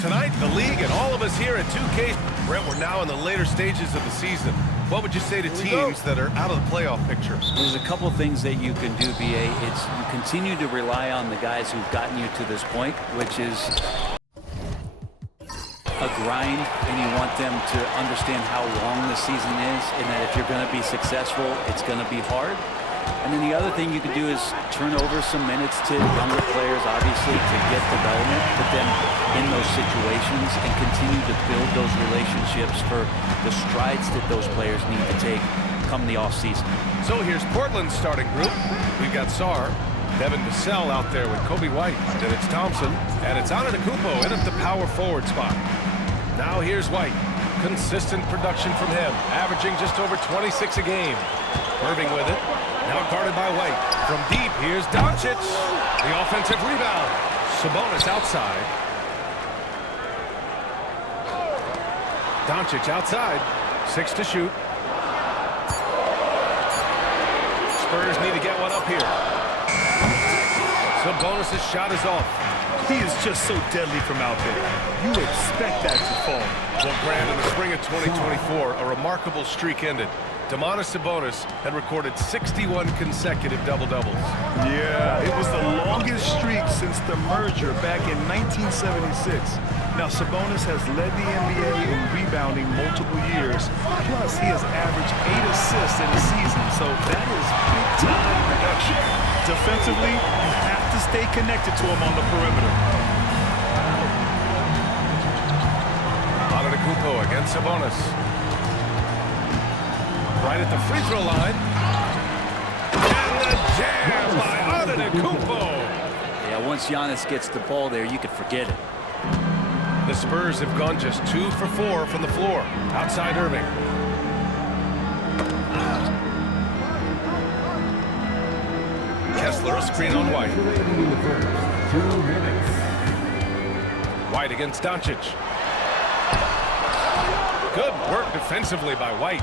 Tonight, the league and all of us here at 2K. Brent, we're now in the later stages of the season. What would you say to teams that are out of the playoff picture? There's a couple things that you can do, BA. It's you continue to rely on the guys who've gotten you to this point, which is a grind, and you want them to understand how long the season is, and that if you're going to be successful, it's going to be hard. And then the other thing you can do is turn over some minutes to younger players, obviously, to get development, put them in those situations and continue to build those relationships for the strides that those players need to take come the offseason. So here's Portland's starting group. We've got Sarr, Devin Vassell out there with Kobe White. Then it's Thompson, and it's Antetokounmpo in at the power forward spot. Now here's White. Consistent production from him, averaging just over 26 a game. Irving with it. Now guarded by White. From deep, here's Doncic. The offensive rebound. Sabonis outside. Doncic outside. 6 to shoot. Spurs need to get one up here. Sabonis' shot is off. He is just so deadly from out there. You expect that to fall. Well, Grant, in the spring of 2024, a remarkable streak ended. Domantas Sabonis had recorded 61 consecutive double-doubles. Yeah, it was the longest streak since the merger back in 1976. Now, Sabonis has led the NBA in rebounding multiple years. Plus, he has averaged 8 assists in a season, so that is big-time production. Defensively, you have to stay connected to him on the perimeter. Antetokounmpo against Sabonis. Right at the free throw line. And the jam by Antetokounmpo. Yeah, once Giannis gets the ball there, you can forget it. The Spurs have gone just 2 for 4 from the floor. Outside Irving. Kessler, a screen on White. White against Doncic. Good work defensively by White.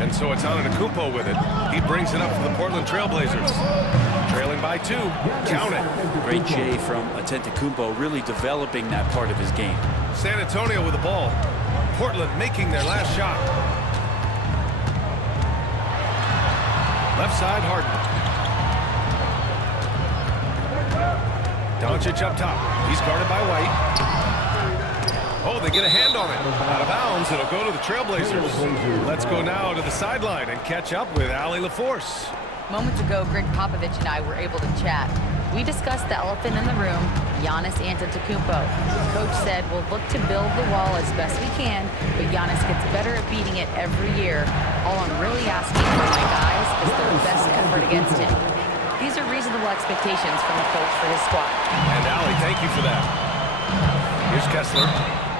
And so it's Antetokounmpo with it. He brings it up for the Portland Trailblazers. Trailing by 2. Count it. Great J from Antetokounmpo, really developing that part of his game. San Antonio with the ball. Portland making their last shot. Left side, Harden. Doncic up top. He's guarded by White. Oh, they get a hand on it. Out of bounds, it'll go to the Trailblazers. Let's go now to the sideline and catch up with Allie LaForce. Moments ago, Greg Popovich and I were able to chat. We discussed the elephant in the room, Giannis Antetokounmpo. Coach said we'll look to build the wall as best we can, but Giannis gets better at beating it every year. All I'm really asking for my guys is their best effort against him. These are reasonable expectations from the coach for his squad. And Allie, thank you for that. Here's Kessler.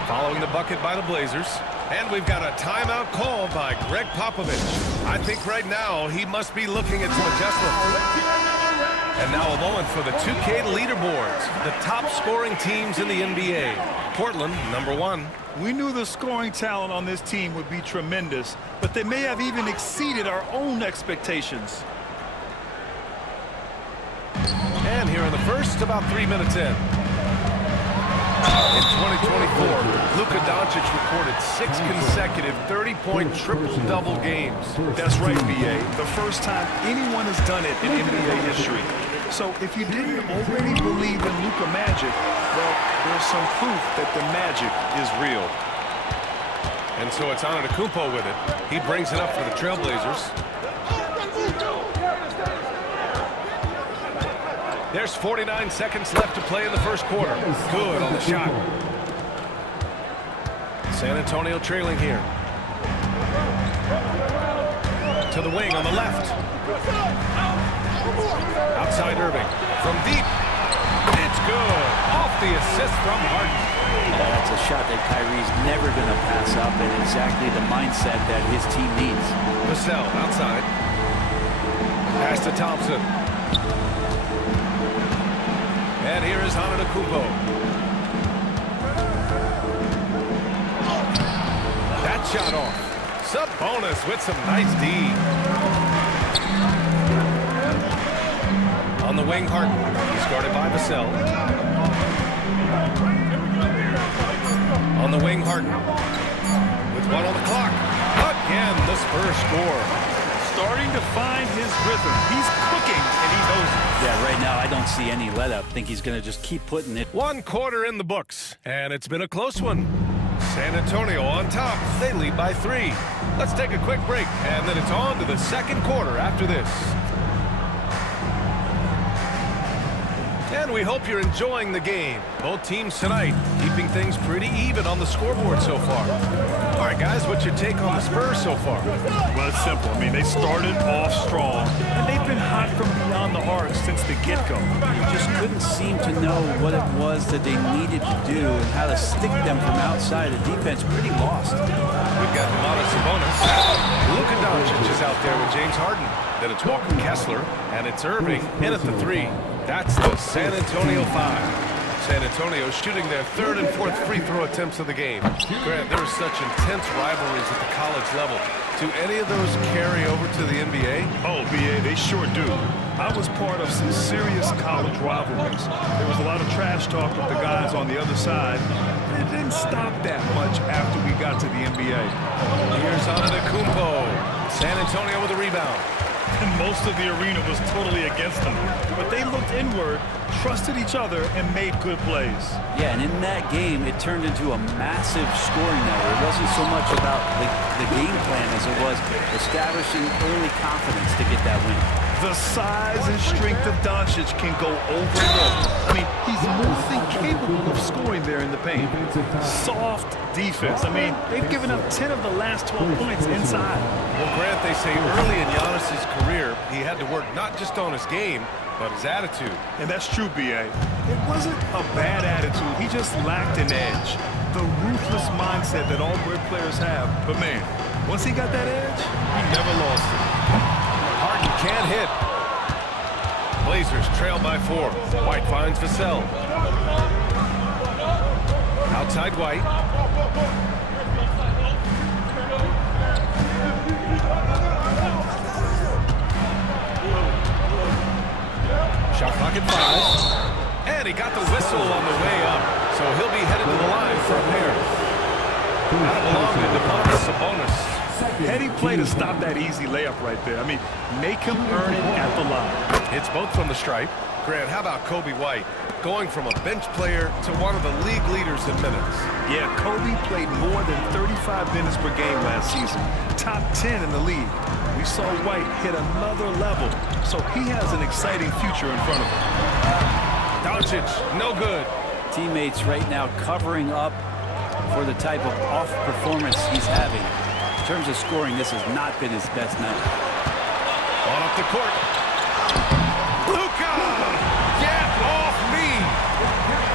Following the bucket by the Blazers. And we've got a timeout called by Greg Popovich. I think right now he must be looking at some adjustments. And now a moment for the 2K leaderboards. The top scoring teams in the NBA. Portland, number 1. We knew the scoring talent on this team would be tremendous, but they may have even exceeded our own expectations. And here in the first, about 3 minutes in. In 2024, Luka Doncic recorded 6 consecutive 30-point triple-double games. That's right, BA. The first time anyone has done it in NBA history. So if you didn't already believe in Luka magic, well, there's some proof that the magic is real. And so it's Antetokounmpo with it. He brings it up for the Trailblazers. There's 49 seconds left to play in the first quarter. Good on the shot. San Antonio trailing here. To the wing on the left. Outside Irving. From deep. It's good. Off the assist from Harden. Yeah, that's a shot that Kyrie's never going to pass up, and exactly the mindset that his team needs. Vassell outside. Pass to Thompson. And here is Antetokounmpo. That shot off. Sabonis with some nice D. On the wing, Harden. He's guarded by Vassell. On the wing, Harden. With 1 on the clock. Again, the Spurs score. Starting to find his rhythm. He's cooking, and he knows it. Yeah, right now I don't see any let-up. I think he's going to just keep putting it. 1 quarter in the books, and it's been a close one. San Antonio on top. They lead by 3. Let's take a quick break, and then it's on to the second quarter after this. And we hope you're enjoying the game. Both teams tonight keeping things pretty even on the scoreboard so far. All right, guys, what's your take on the Spurs so far? Well, it's simple. I mean, they started off strong, and they've been hot from beyond the arc since the get-go. Just couldn't seem to know what it was that they needed to do and how to stick them from outside. The defense pretty lost. We've got Sabonis. Luka Doncic is out there with James Harden. Then it's Walker Kessler, and it's Irving in at the 3. That's the San Antonio 5. San Antonio shooting their 3rd and 4th free throw attempts of the game. Grant, there are such intense rivalries at the college level. Do any of those carry over to the NBA? Oh, BA, they sure do. I was part of some serious college rivalries. There was a lot of trash talk with the guys on the other side. And it didn't stop that much after we got to the NBA. Here's Antetokounmpo. San Antonio with a rebound. And most of the arena was totally against them. But they looked inward, trusted each other, and made good plays. Yeah, and in that game, it turned into a massive scoring network. It wasn't so much about the game plan as it was establishing early confidence to get that win. The size and strength of Doncic can go overlooked. I mean, he's more than capable of scoring there in the paint. Soft defense. I mean, they've given up 10 of the last 12 points inside. Well, Grant, they say early in Giannis's career, he had to work not just on his game, but his attitude. And that's true, B.A. It wasn't a bad attitude. He just lacked an edge. The ruthless mindset that all great players have. But, man, once he got that edge, he never lost it. Harden can't hit. Blazers trail by 4. White finds Vassell. Outside White. Shot clock at 5. And he got the whistle on the way up. So he'll be headed to the line for a pair. That'll belong to Sabonis. Heady play to stop that easy layup right there. I mean, make him earn it at the line. It's both from the stripe. Grant, how about Kobe White? Going from a bench player to one of the league leaders in minutes. Yeah, Kobe played more than 35 minutes per game last season. Top 10 in the league. We saw White hit another level, so he has an exciting future in front of him. Doncic, no good. Teammates right now covering up for the type of off performance he's having. In terms of scoring, this has not been his best night. On up the court. Luka! Get off me!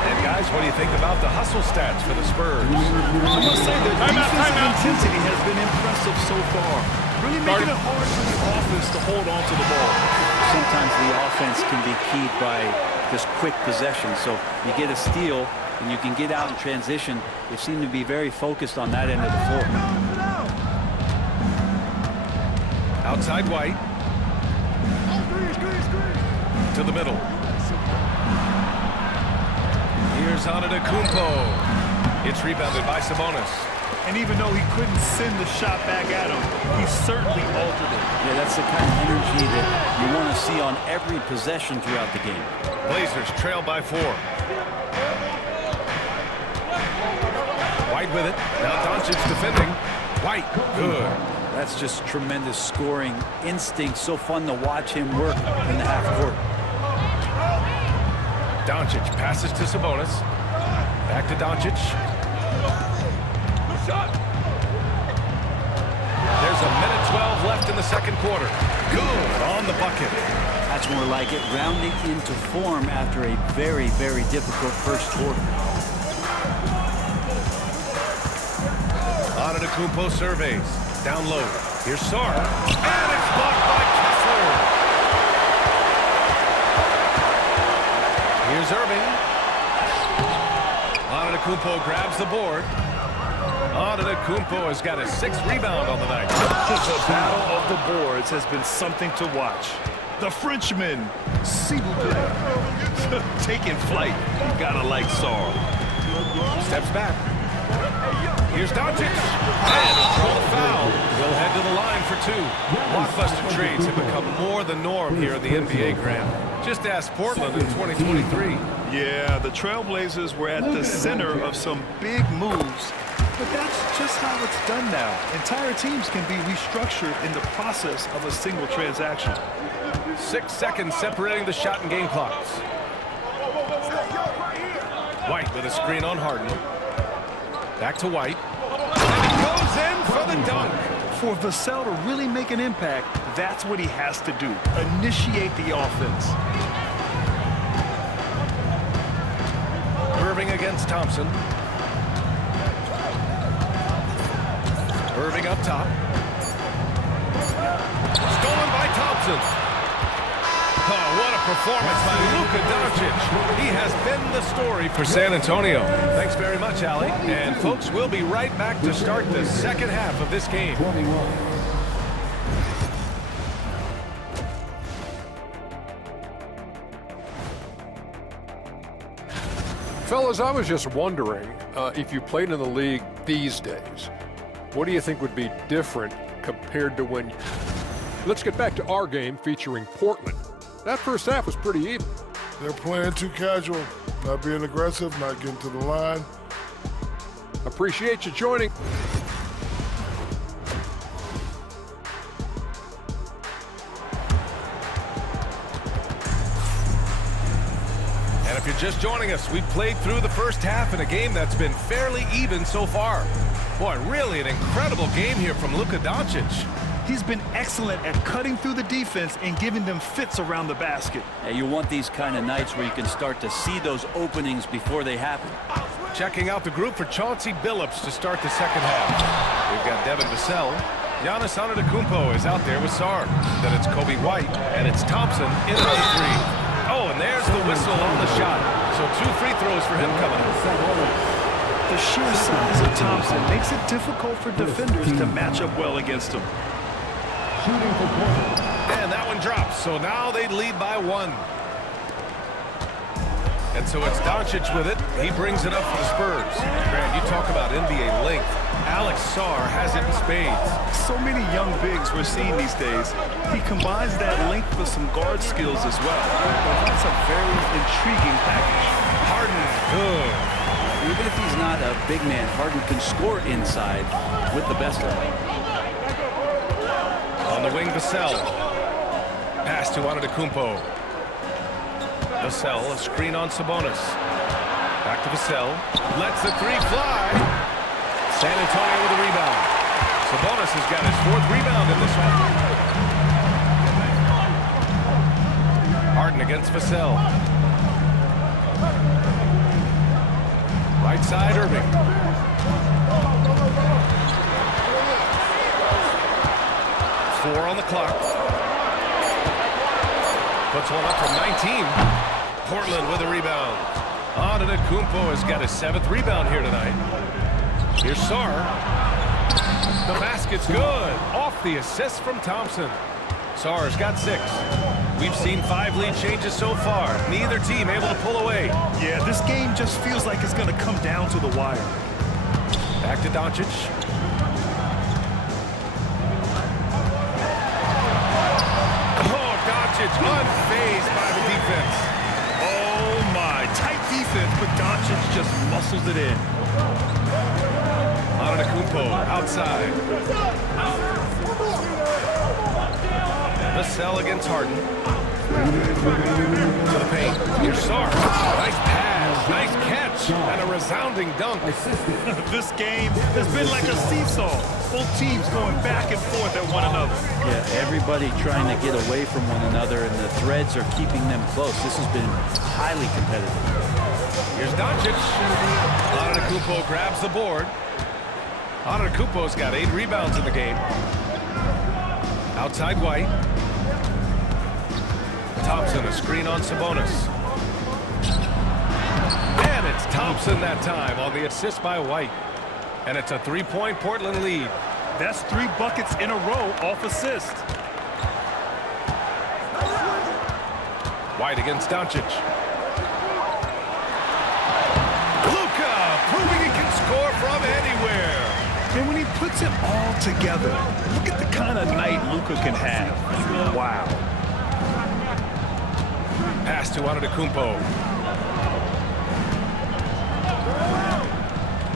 And guys, what do you think about the hustle stats for the Spurs? I must say that defensive intensity has been impressive so far. Really making it hard for the offense to hold on to the ball. Sometimes the offense can be keyed by just quick possession. So you get a steal and you can get out in transition. They seem to be very focused on that end of the floor. Outside White. To the middle. Here's Antetokounmpo. It's rebounded by Sabonis. And even though he couldn't send the shot back at him, he certainly altered it. Yeah, that's the kind of energy that you want to see on every possession throughout the game. Blazers trail by 4. White with it. Now Doncic defending. White, good. That's just tremendous scoring instinct. So fun to watch him work in the half court. Doncic passes to Sabonis. Back to Doncic. There's a minute 12 left in the second quarter. Good on the bucket. That's more like it, rounding into form after a very, very difficult first quarter. Antetokounmpo surveys. Down low. Here's Sar. And it's blocked by Kessler. Here's Irving. Antetokounmpo grabs the board. Antetokounmpo has got a 6th rebound on the night. The battle of the boards has been something to watch. The Frenchman, s'il vous plaît, taking flight. You gotta like Sar. Steps back. Here's Doncic. And he'll draw the foul. He'll head to the line for two. Blockbuster trades have become more the norm here in the NBA, Graham. Just ask Portland in 2023. Yeah, the Trailblazers were at the center of some big moves, but that's just how it's done now. Entire teams can be restructured in the process of a single transaction. 6 seconds separating the shot and game clocks. White with a screen on Harden. Back to White. And he goes in for the dunk. For Vassell to really make an impact, that's what he has to do. Initiate the offense. Irving against Thompson. Irving up top. Stolen by Thompson. Oh, what a performance by Luka Doncic. He has been the story for San Antonio. Thanks very much, Allie. And folks, we'll be right back to start the second half of this game. Fellas, I was just wondering if you played in the league these days, what do you think would be different compared to when... Let's get back to our game featuring Portland. That first half was pretty even. They're playing too casual, not being aggressive, not getting to the line. Appreciate you joining. And if you're just joining us, we've played through the first half in a game that's been fairly even so far. Boy, really an incredible game here from Luka Doncic. He's been excellent at cutting through the defense and giving them fits around the basket. Yeah, you want these kind of nights where you can start to see those openings before they happen. Checking out the group for Chauncey Billups to start the second half. We've got Devin Vassell. Giannis Antetokounmpo is out there with Sarr. Then it's Kobe White, and it's Thompson in at the three. Oh, and there's the whistle on the shot. So 2 free throws for him coming up. The sheer size of Thompson makes it difficult for defenders to match up well against him. And that one drops, so now they lead by 1. And so it's Doncic with it. He brings it up for the Spurs. Grant, you talk about NBA length. Alex Sarr has it in spades. So many young bigs we're seeing these days. He combines that length with some guard skills as well. And that's a very intriguing package. Harden, good. Even if he's not a big man, Harden can score inside with the best of them. On the wing, Vassell. Pass to Antetokounmpo. Vassell, a screen on Sabonis. Back to Vassell. Lets the three fly. San Antonio with a rebound. Sabonis has got his 4th rebound in this one. Harden against Vassell. Right side, Irving. Four on the clock. Puts one up from 19. Portland with a rebound. Antetokounmpo has got his 7th rebound here tonight. Here's Sarr. The basket's good. Off the assist from Thompson. Sarr's got 6. We've seen 5 lead changes so far. Neither team able to pull away. Yeah, this game just feels like it's going to come down to the wire. Back to Doncic. Unfazed by the defense. Oh my, tight defense, but Doncic just muscles it in. Antetokounmpo outside. Vassell against Harden. To the paint. Here's Sarr. Nice pass, nice catch, and a resounding dunk. This game has been like a seesaw. Both teams going back and forth at one another. Yeah, everybody trying to get away from one another, and the threads are keeping them close. This has been highly competitive. Here's Doncic. Antetokounmpo grabs the board. Antetokounmpo's got 8 rebounds in the game. Outside White. Thompson, a screen on Sabonis. And it's Thompson that time on the assist by White. And it's a 3-point Portland lead. That's 3 buckets in a row off assist. White against Doncic. Luka proving he can score from puts it all together. Look at the kind of night Luka can have. Wow. Pass to Antetokounmpo.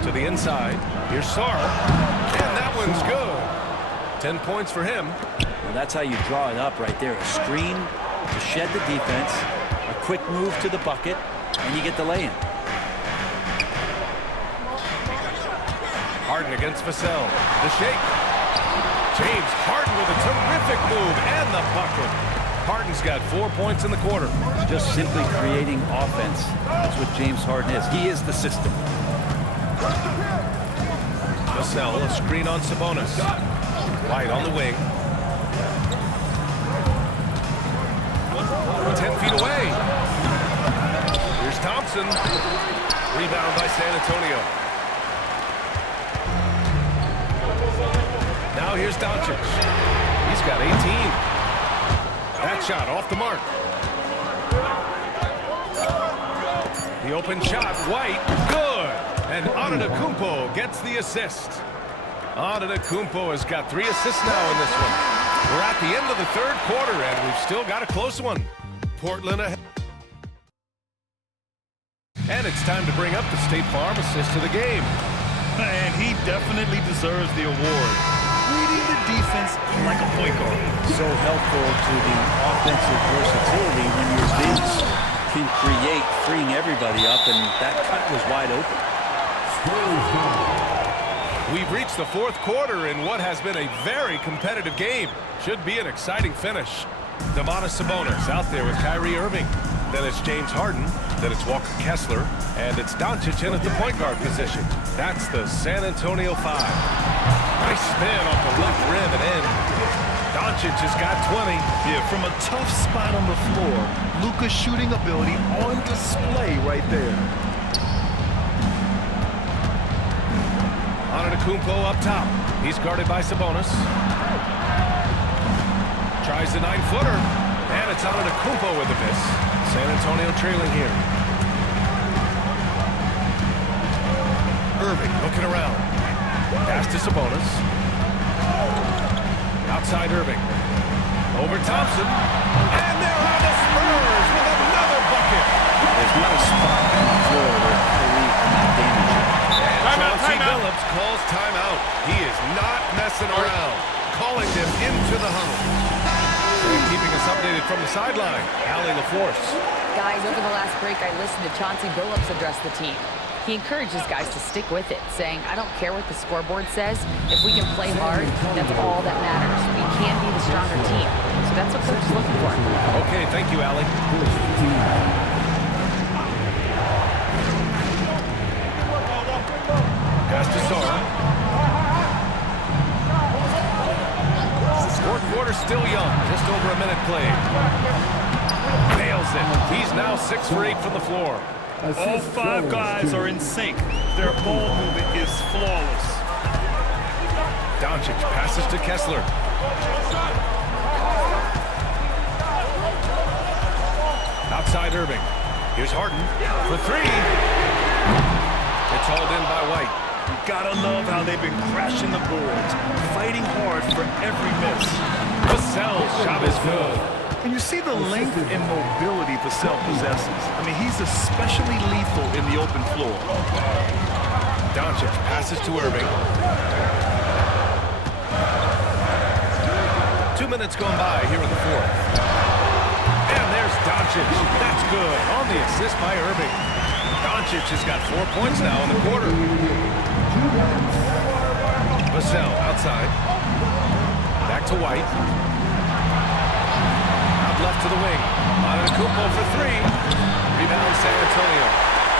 To the inside. Here's Sar. And that one's good. 10 points for him. Well, that's how you draw it up right there. A screen to shed the defense, a quick move to the bucket, and you get the lay-in. Harden against Vassell. The shake. James Harden with a terrific move and the bucket. Harden's got 4 points in the quarter. Just simply creating offense. That's what James Harden is. He is the system. Vassell, a screen on Sabonis. White on the wing. 10 feet away. Here's Thompson. Rebound by San Antonio. Now here's Doncic. He's got 18. That shot off the mark. The open shot, White, good. And Antetokounmpo gets the assist. Antetokounmpo has got 3 assists now in this one. We're at the end of the third quarter, and we've still got a close one. Portland ahead. And it's time to bring up the State Farm assist of the game. And he definitely deserves the award. Reading the defense like a point guard. So helpful to the offensive versatility when your bigs can create, freeing everybody up, and that cut was wide open. We've reached the fourth quarter in what has been a very competitive game. Should be an exciting finish. Domantas Sabonis out there with Kyrie Irving. Then it's James Harden. Then it's Walker Kessler. And it's Doncic in at the point guard position. That's the San Antonio 5. Nice spin off the left rim and in. Doncic has got 20. Yeah, from a tough spot on the floor, Luka's shooting ability on display right there. Antetokounmpo up top. He's guarded by Sabonis. Tries the 9-footer. And it's Antetokounmpo with the miss. San Antonio trailing here. Irving looking around. Pass to Sabonis. Outside Irving. Over Thompson. And there are the Spurs with another bucket. There's not a spot on the floor where Kyrie cannot damage it. And Chauncey Billups calls timeout. He is not messing around. Calling them into the huddle. And keeping us updated from the sideline, Allie LaForce. Guys, over the last break, I listened to Chauncey Billups address the team. He encourages guys to stick with it, saying, I don't care what the scoreboard says. If we can play hard, that's all that matters. We can be the stronger team. So that's what Coach is looking for. Okay, thank you, Allie. Pass to Sar. Fourth quarter still young, just over a minute played. Nails it. He's now 6 for 8 from the floor. All 5 guys are in sync. Their ball movement is flawless. Doncic passes to Kessler. Outside Irving. Here's Harden for 3. It's hauled in by White. You gotta love how they've been crashing the boards, fighting hard for every miss. Vassell's shot is good. And you see the length and mobility Vassell possesses. I mean, he's especially lethal in the open floor. Doncic passes to Irving. 2 minutes gone by here in the fourth. And there's Doncic. That's good. On the assist by Irving. Doncic has got 4 points now in the quarter. Vassell outside. Back to White. Out left to the wing. Antetokounmpo for 3. Rebound San Antonio.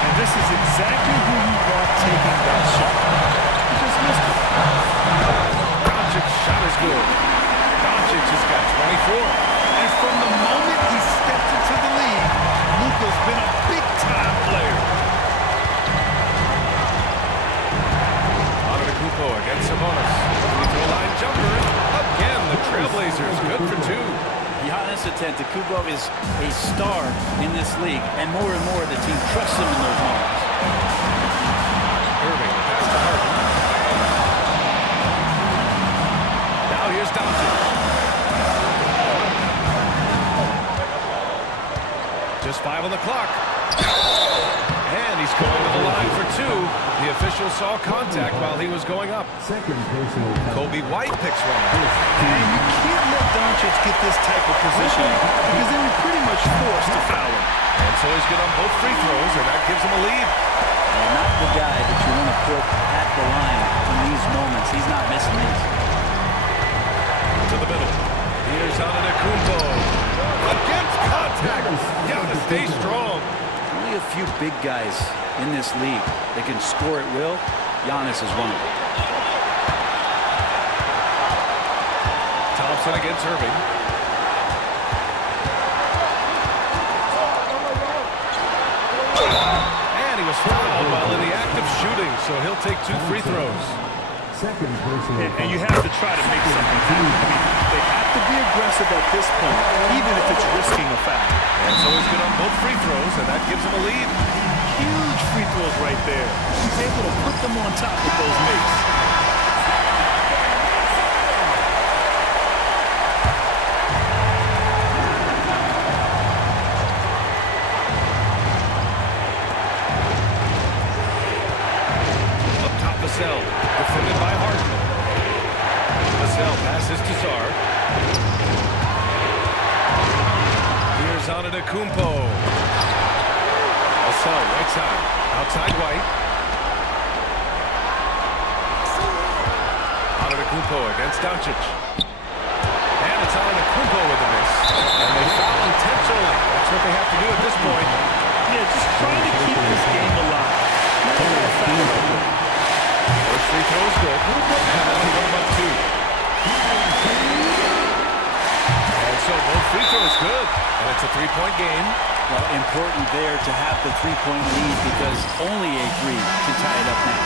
And this is exactly who you want taking that shot. He just missed it. Doncic's shot is good. Doncic has got 24. And from the moment he stepped into the league, Luka's been a big-time player. Antetokounmpo against Sabonis. Free throw line jumper. Again, the Trailblazers good for 2. Giannis Antetokounmpo is a star in this league, and more the team trusts him in those moments. Irving pass to Harden. Just 5 on the clock. And he's going to the line for 2. The official saw contact while he was going up. Kobe White picks one. And you can't let Doncic get this type of position because they were pretty much forced to foul him. And so he's good on both free throws, and that gives him a lead. And not the guy that you want to put at the line in these moments. He's not missing these. To the middle. Here's Antetokounmpo. Against contact. Giannis stays strong. Only a few big guys in this league that can score at will. Giannis is one of them. Thompson against Irving. And he was fouled while in the act of shooting, so he'll take 2 free throws. And you have to try to make something happen. I mean, they have to be aggressive at this point, even if it's risking a foul. And so he's good on both free throws, and that gives him a lead. Huge free throws right there. He's able to put them on top with those makes. Up top, Vassell, defended by Harden. Vassell passes to Sar. Here's Antetokounmpo. Vassell, right side. Outside White. Antetokounmpo against Doncic. And it's Antetokounmpo with a miss. And they foul intentionally. That's what they have to do at this point. Yeah, just trying to keep this game alive. First free throw is good. And that'll go up 2. And so both free throws good. And it's a 3-point game. Well, important there to have the 3-point lead because only a 3 can tie it up now.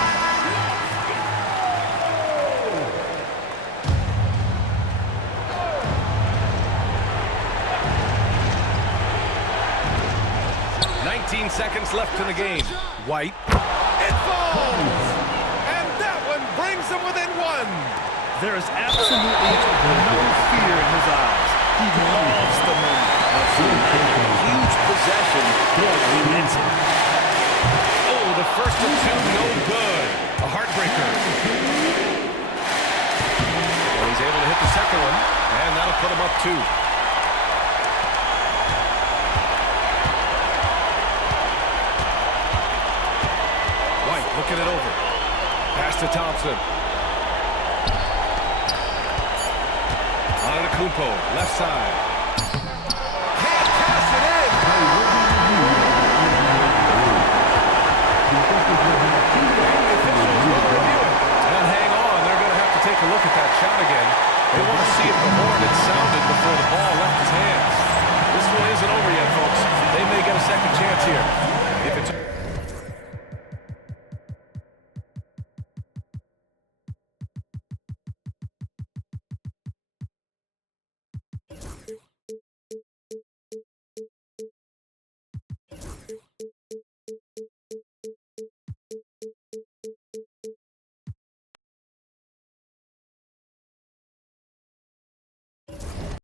Seconds left in the game. White. It falls! And that one brings them within 1. There is absolutely no fear in his eyes. He loves the moment. Huge possession. He meant it. Oh, the first of 2, no good. A heartbreaker. Well, he's able to hit the second one, and that'll put him up 2. Looking it over. Pass to Thompson. Antetokounmpo, left side. Can't pass it in. And hang on, they're going to have to take a look at that shot again. They want to see if the horn had sounded before the ball left his hands. This one isn't over yet, folks. They may get a second chance here.